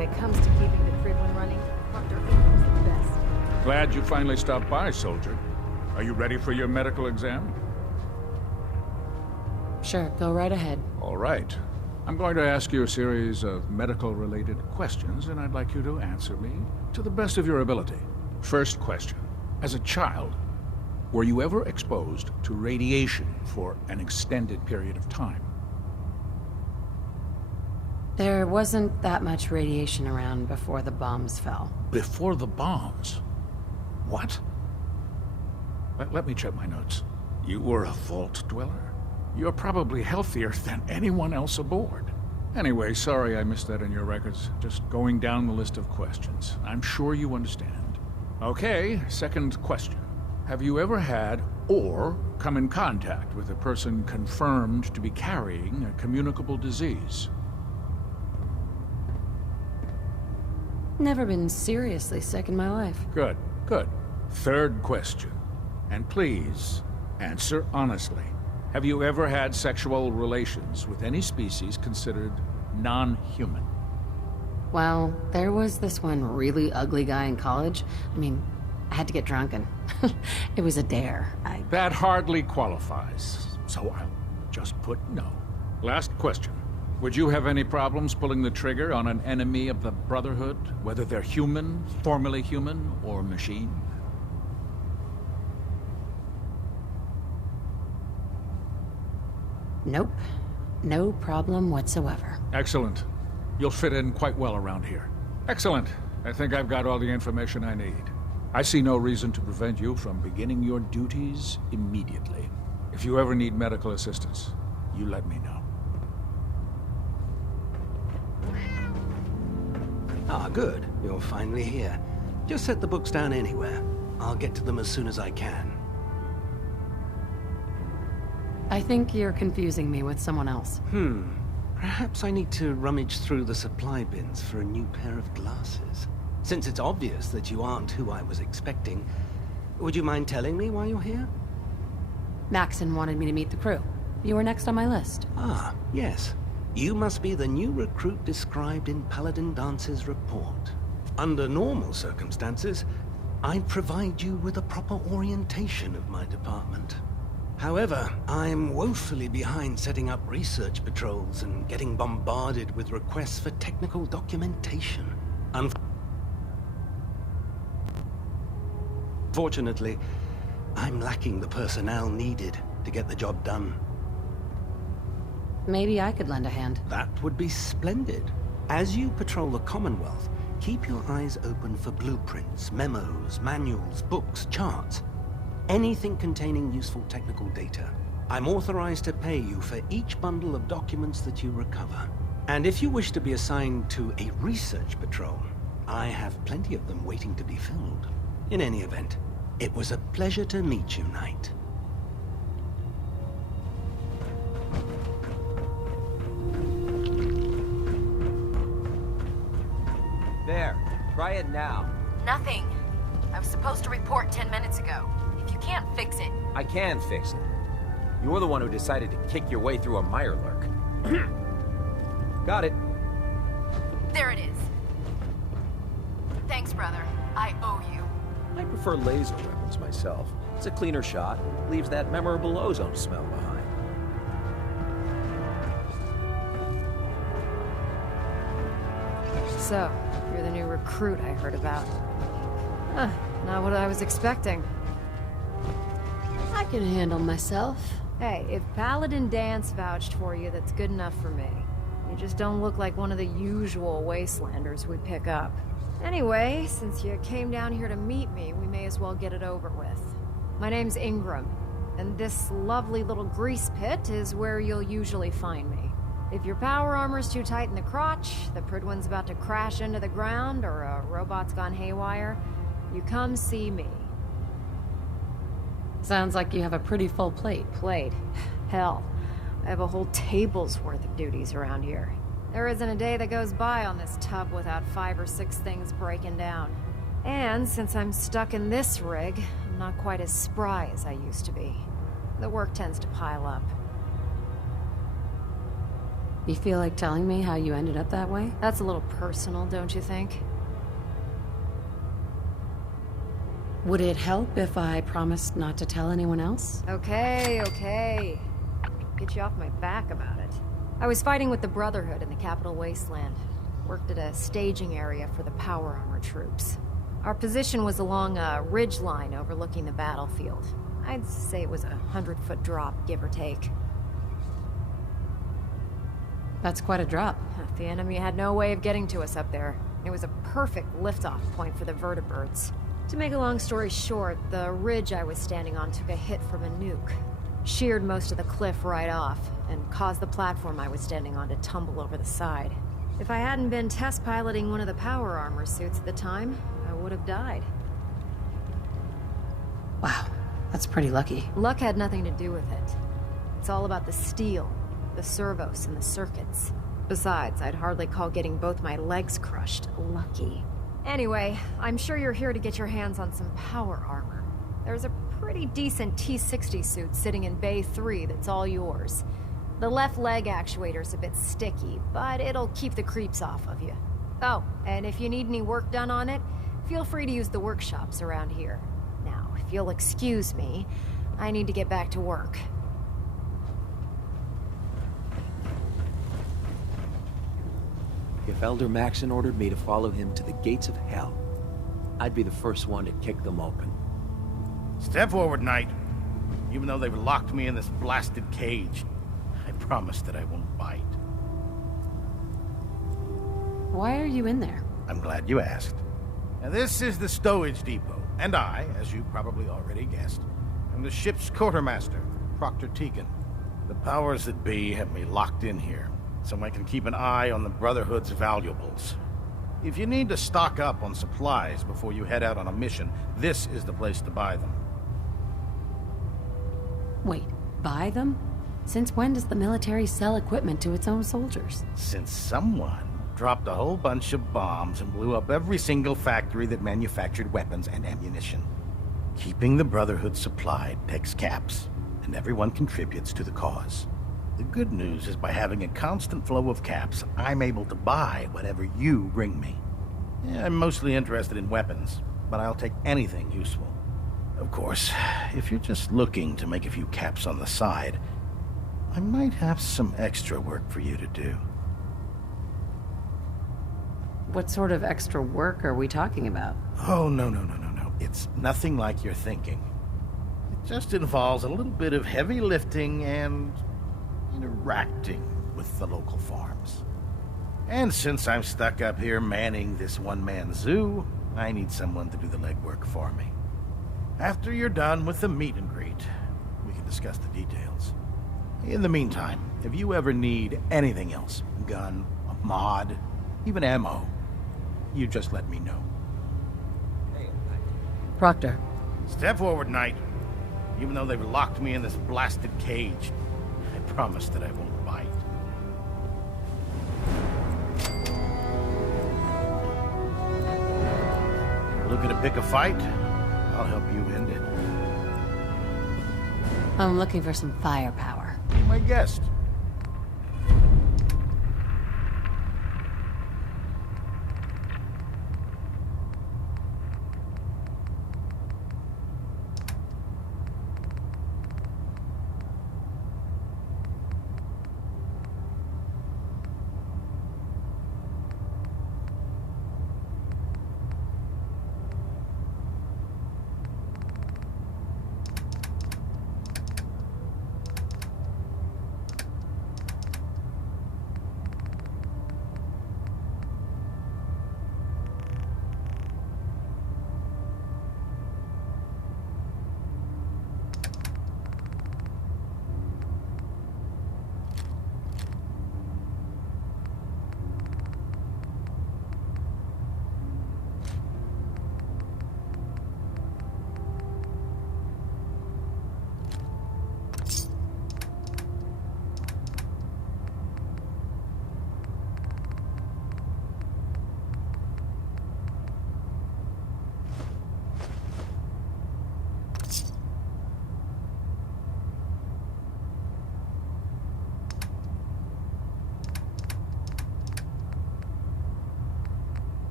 when it comes to keeping the Pridwen running, Dr. Ingram's the best. Glad you finally stopped by, soldier. Are you ready for your medical exam? Sure, go right ahead. All right. I'm going to ask you a series of medical-related questions, and I'd like you to answer me to the best of your ability. First question. As a child, were you ever exposed to radiation for an extended period of time? There wasn't that much radiation around before the bombs fell. Before the bombs? What? Let me check my notes. You were a vault dweller? You're probably healthier than anyone else aboard. Anyway, sorry I missed that in your records. Just going down the list of questions. I'm sure you understand. Okay, second question. Have you ever had or come in contact with a person confirmed to be carrying a communicable disease? Never been seriously sick in my life. Good, good. Third question. And please, answer honestly. Have you ever had sexual relations with any species considered non-human? Well, there was this one really ugly guy in college. I mean, I had to get drunk and it was a dare. That hardly qualifies, so I'll just put no. Last question. Would you have any problems pulling the trigger on an enemy of the Brotherhood, whether they're human, formerly human, or machine? Nope. No problem whatsoever. Excellent. You'll fit in quite well around here. Excellent. I think I've got all the information I need. I see no reason to prevent you from beginning your duties immediately. If you ever need medical assistance, you let me know. Ah, good. You're finally here. Just set the books down anywhere. I'll get to them as soon as I can. I think you're confusing me with someone else. Perhaps I need to rummage through the supply bins for a new pair of glasses. Since it's obvious that you aren't who I was expecting, would you mind telling me why you're here? Maxon wanted me to meet the crew. You were next on my list. Ah, yes. You must be the new recruit described in Paladin Dance's report. Under normal circumstances, I'd provide you with a proper orientation of my department. However, I'm woefully behind setting up research patrols and getting bombarded with requests for technical documentation. Unfortunately, I'm lacking the personnel needed to get the job done. Maybe I could lend a hand. That would be splendid. As you patrol the Commonwealth, keep your eyes open for blueprints, memos, manuals, books, charts. Anything containing useful technical data. I'm authorized to pay you for each bundle of documents that you recover. And if you wish to be assigned to a research patrol, I have plenty of them waiting to be filled. In any event, it was a pleasure to meet you, Knight. There, try it now. Nothing. I was supposed to report 10 minutes ago. If you can't fix it... I can fix it. You're the one who decided to kick your way through a Mirelurk. Got it. There it is. Thanks, brother. I owe you. I prefer laser weapons myself. It's a cleaner shot, leaves that memorable ozone smell behind. So, you're the new recruit I heard about. Huh, not what I was expecting. I can handle myself. Hey, if Paladin Dance vouched for you, that's good enough for me. You just don't look like one of the usual wastelanders we pick up. Anyway, since you came down here to meet me, we may as well get it over with. My name's Ingram, and this lovely little grease pit is where you'll usually find me. If your power armor's too tight in the crotch, the Pridwen's about to crash into the ground, or a robot's gone haywire, you come see me. Sounds like you have a pretty full plate. Plate? Hell, I have a whole table's worth of duties around here. There isn't a day that goes by on this tub without 5 or 6 things breaking down. And since I'm stuck in this rig, I'm not quite as spry as I used to be. The work tends to pile up. You feel like telling me how you ended up that way? That's a little personal, don't you think? Would it help if I promised not to tell anyone else? Okay. Get you off my back about it. I was fighting with the Brotherhood in the Capital Wasteland. Worked at a staging area for the power armor troops. Our position was along a ridge line overlooking the battlefield. I'd say it was a 100-foot drop, give or take. That's quite a drop. The enemy had no way of getting to us up there. It was a perfect liftoff point for the vertibirds. To make a long story short, the ridge I was standing on took a hit from a nuke. Sheared most of the cliff right off, and caused the platform I was standing on to tumble over the side. If I hadn't been test piloting one of the power armor suits at the time, I would have died. Wow, that's pretty lucky. Luck had nothing to do with it. It's all about the steel, the servos, and the circuits. Besides, I'd hardly call getting both my legs crushed lucky. Anyway, I'm sure you're here to get your hands on some power armor. There's a pretty decent T-60 suit sitting in Bay 3 that's all yours. The left leg actuator's a bit sticky, but it'll keep the creeps off of you. Oh, and if you need any work done on it, feel free to use the workshops around here. Now, if you'll excuse me, I need to get back to work. If Elder Maxon ordered me to follow him to the gates of hell, I'd be the first one to kick them open. Step forward, Knight. Even though they've locked me in this blasted cage, I promise that I won't bite. Why are you in there? I'm glad you asked. Now, this is the stowage depot, and I, as you probably already guessed, am the ship's quartermaster, Proctor Tegan. The powers that be have me locked in here, so I can keep an eye on the Brotherhood's valuables. If you need to stock up on supplies before you head out on a mission, this is the place to buy them. Wait, buy them? Since when does the military sell equipment to its own soldiers? Since someone dropped a whole bunch of bombs and blew up every single factory that manufactured weapons and ammunition. Keeping the Brotherhood supplied takes caps, and everyone contributes to the cause. The good news is by having a constant flow of caps, I'm able to buy whatever you bring me. Yeah, I'm mostly interested in weapons, but I'll take anything useful. Of course, if you're just looking to make a few caps on the side, I might have some extra work for you to do. What sort of extra work are we talking about? Oh, no. It's nothing like you're thinking. It just involves a little bit of heavy lifting and interacting with the local farms. And since I'm stuck up here manning this one-man zoo, I need someone to do the legwork for me. After you're done with the meet and greet, we can discuss the details. In the meantime, if you ever need anything else, gun, a mod, even ammo, you just let me know. Proctor. Step forward, Knight. Even though they've locked me in this blasted cage, I promise that I won't bite. Looking to pick a fight? I'll help you end it. I'm looking for some firepower. Be my guest.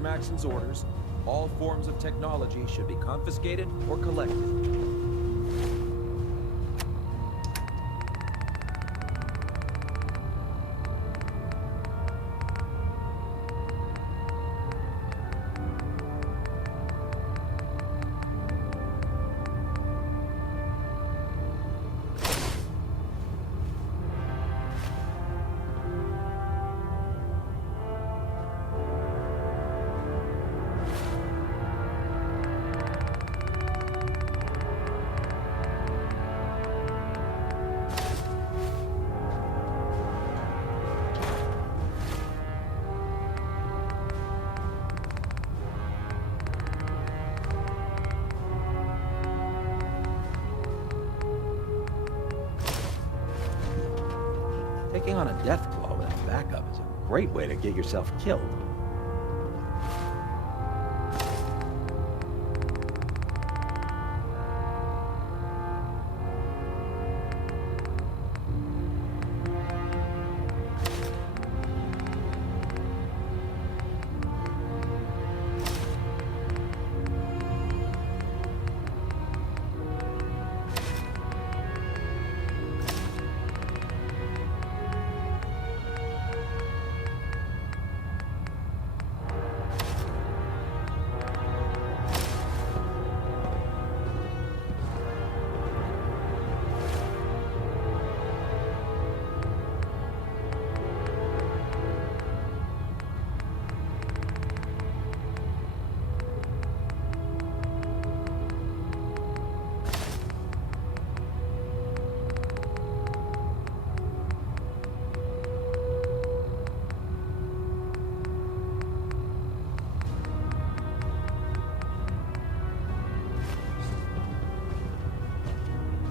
Brother Maxon's orders, all forms of technology should be confiscated or collected. Taking on a death claw without backup is a great way to get yourself killed.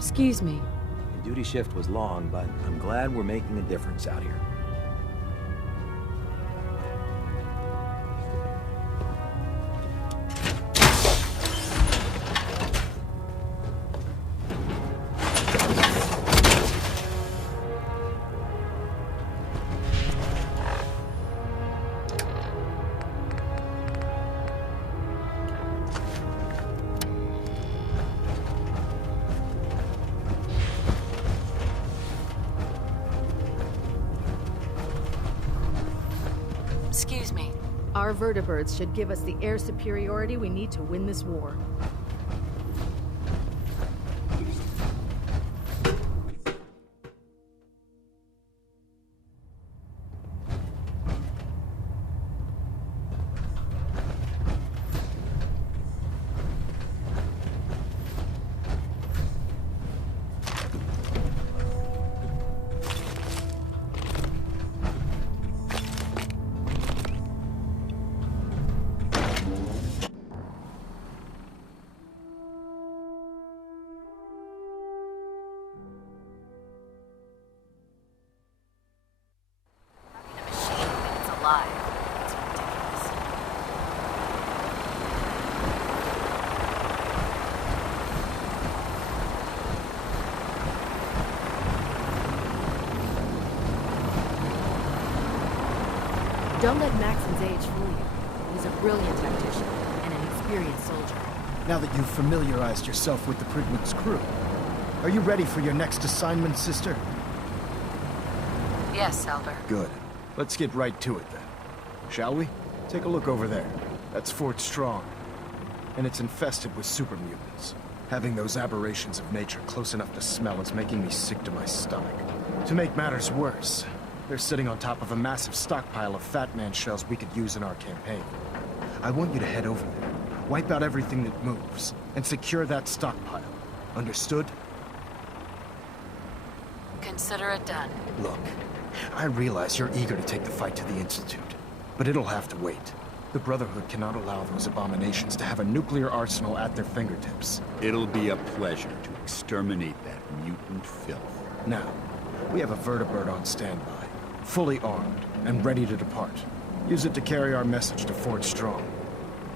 Excuse me. The duty shift was long, but I'm glad we're making a difference out here. Excuse me. Our vertibirds should give us the air superiority we need to win this war. Don't let Maxon's age fool you. He's a brilliant tactician and an experienced soldier. Now that you've familiarized yourself with the Prigwood's crew, are you ready for your next assignment, sister? Yes, Elder. Good. Let's get right to it then. Shall we? Take a look over there. That's Fort Strong. And it's infested with super mutants. Having those aberrations of nature close enough to smell is making me sick to my stomach. To make matters worse, they're sitting on top of a massive stockpile of Fat Man shells we could use in our campaign. I want you to head over there, wipe out everything that moves, and secure that stockpile. Understood? Consider it done. Look, I realize you're eager to take the fight to the Institute, but it'll have to wait. The Brotherhood cannot allow those abominations to have a nuclear arsenal at their fingertips. It'll be a pleasure to exterminate that mutant filth. Now, we have a vertibird on standby, fully armed and ready to depart. Use it to carry our message to Fort Strong,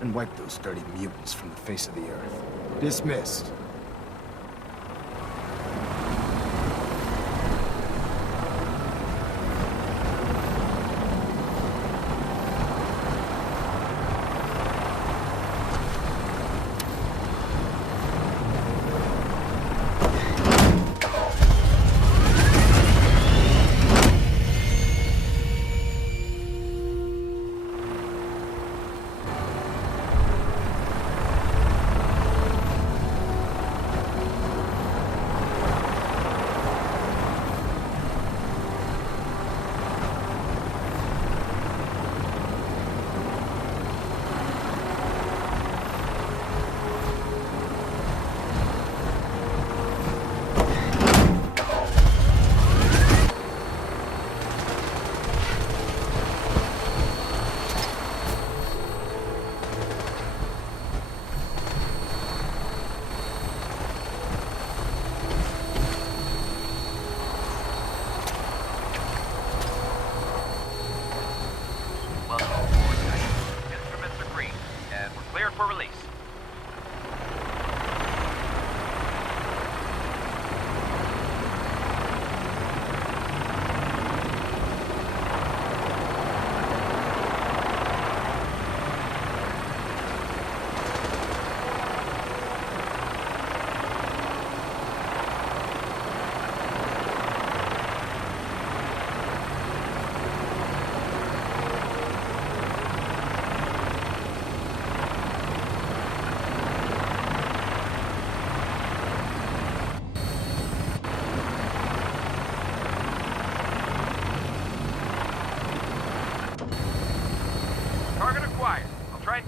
and wipe those dirty mutants from the face of the earth. Dismissed.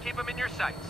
keep them in your sights.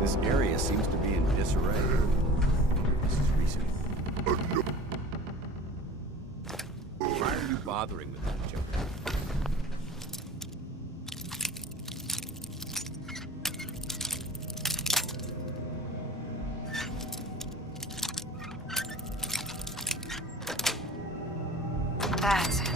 This area seems to be in disarray. This is recent. Why are you bothering with that, Joker? That's it.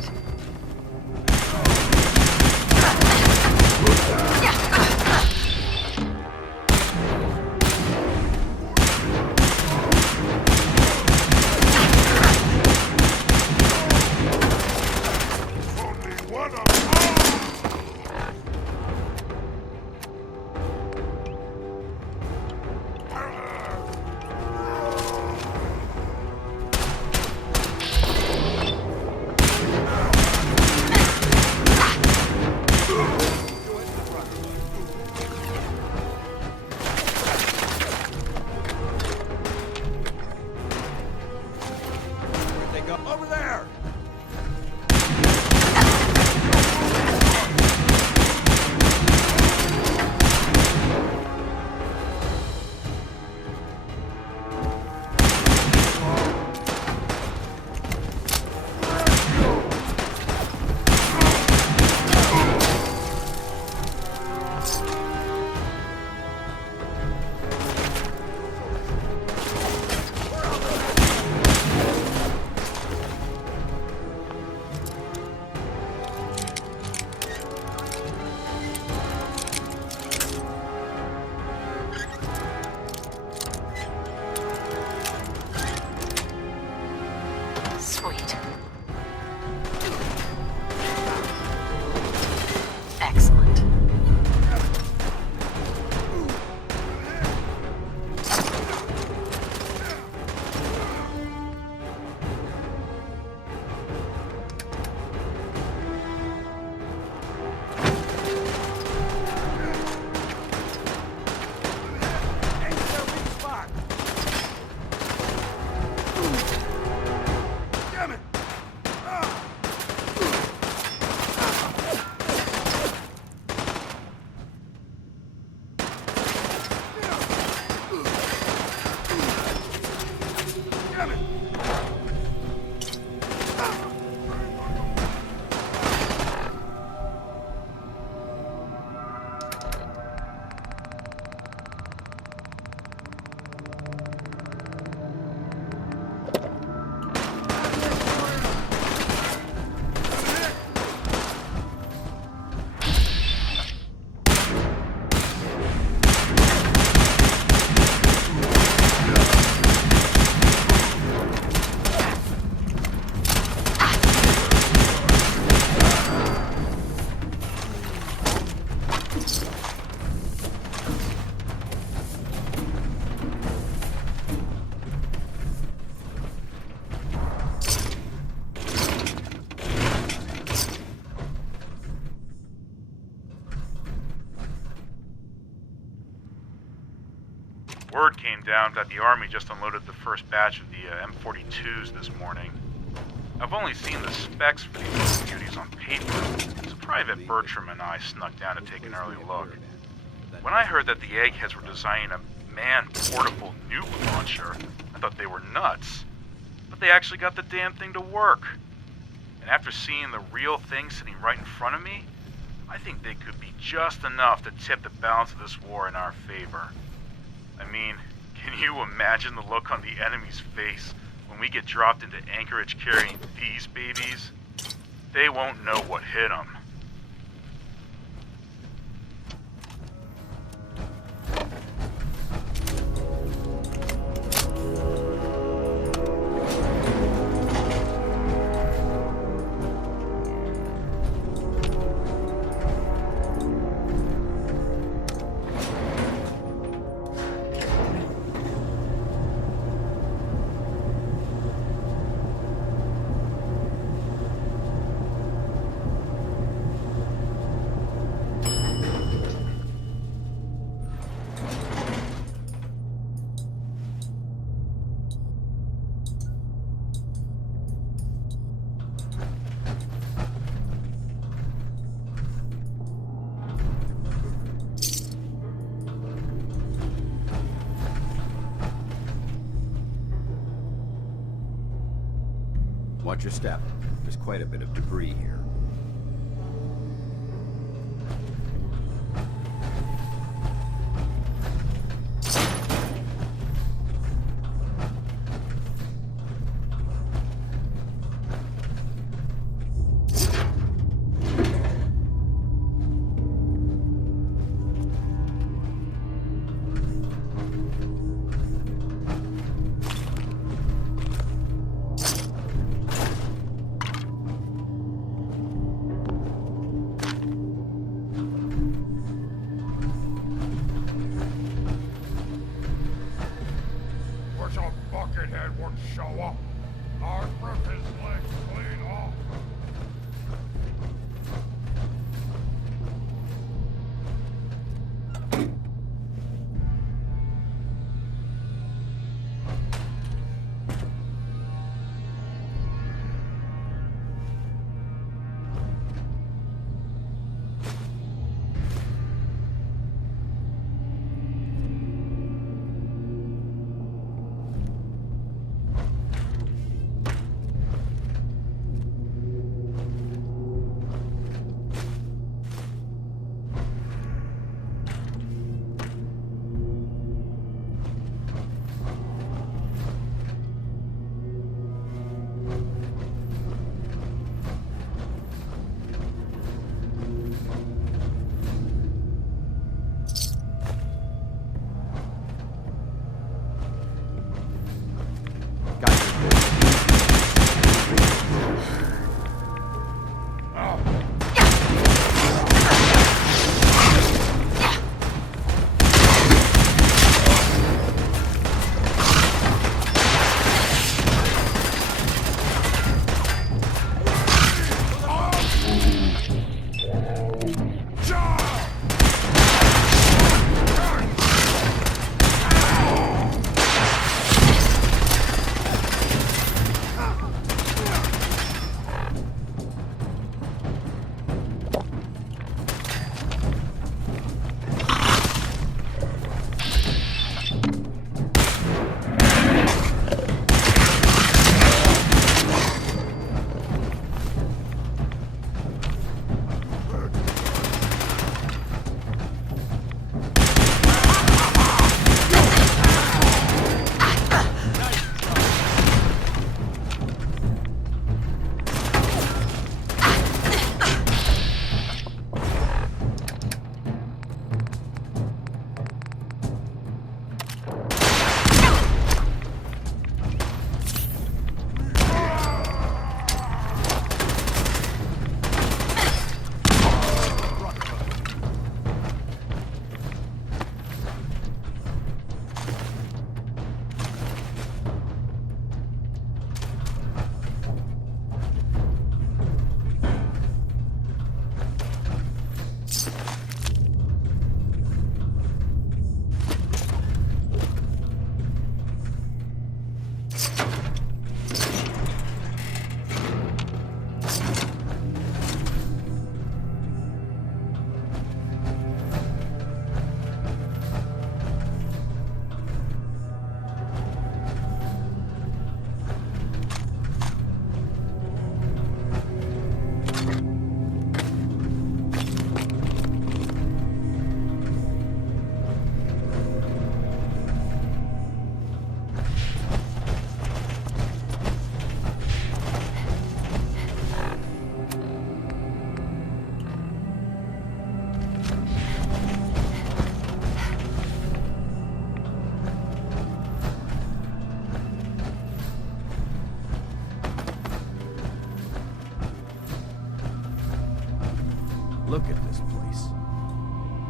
Word came down that the Army just unloaded the first batch of the M42s this morning. I've only seen the specs for these beauties on paper, so Private Bertram and I snuck down to take an early look. When I heard that the eggheads were designing a man-portable nuke launcher, I thought they were nuts. But they actually got the damn thing to work. And after seeing the real thing sitting right in front of me, I think they could be just enough to tip the balance of this war in our favor. I mean, can you imagine the look on the enemy's face when we get dropped into Anchorage carrying these babies? They won't know what hit them. Watch your step. There's quite a bit of debris here.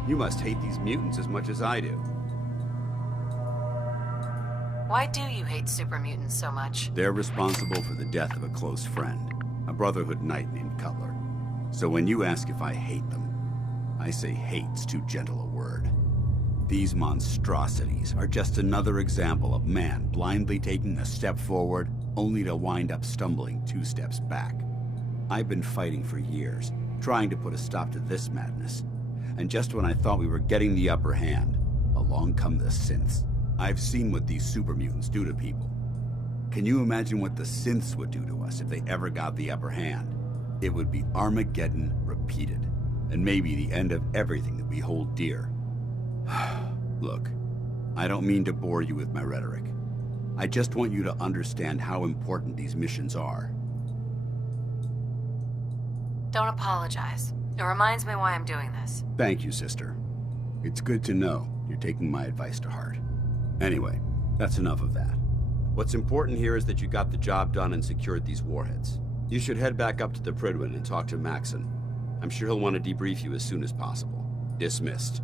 You must hate these mutants as much as I do. Why do you hate super mutants so much? They're responsible for the death of a close friend, a Brotherhood knight named Cutler. So when you ask if I hate them, I say hate's too gentle a word. These monstrosities are just another example of man blindly taking a step forward, only to wind up stumbling 2 steps back. I've been fighting for years, trying to put a stop to this madness. And just when I thought we were getting the upper hand, along come the synths. I've seen what these super mutants do to people. Can you imagine what the synths would do to us if they ever got the upper hand? It would be Armageddon repeated, and maybe the end of everything that we hold dear. Look, I don't mean to bore you with my rhetoric. I just want you to understand how important these missions are. Don't apologize. It reminds me why I'm doing this. Thank you, sister. It's good to know you're taking my advice to heart. Anyway, that's enough of that. What's important here is that you got the job done and secured these warheads. You should head back up to the Prydwen and talk to Maxon. I'm sure he'll want to debrief you as soon as possible. Dismissed.